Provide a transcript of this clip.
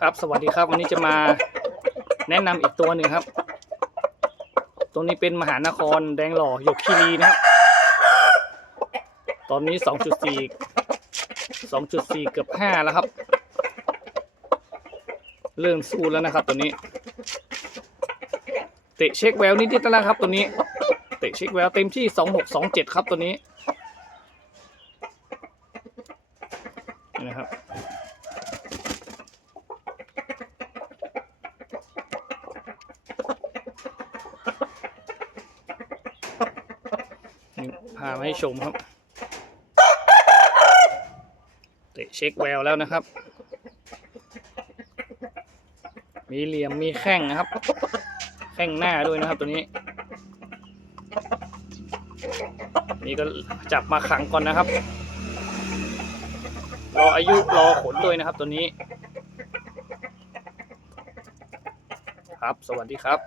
ครับ สวัสดีครับ วันนี้จะมาแนะนำอีกตัวหนึ่งครับ ตัวนี้เป็นมหานครแดงหล่อหยกคีรีนะครับ ตอนนี้ 2.4 2.4 เกือบ 5 แล้วครับ เริ่มสู้แล้วนะครับ ตัวนี้ เตะเช็คแววนิดๆแล้วครับ ตัวนี้ เตะเช็คแววเต็มที่ 2627 ครับตัวนี้นี่นะครับ พามาให้ชมครับ เตะเช็คแววแล้วนะครับ มีเหลี่ยมมีแข้งนะครับ แข้งหน้าด้วยนะครับตัวนี้ นี่ก็จับมาขังก่อนนะครับ รออายุรอขนด้วยนะครับตัวนี้ ครับ สวัสดีครับ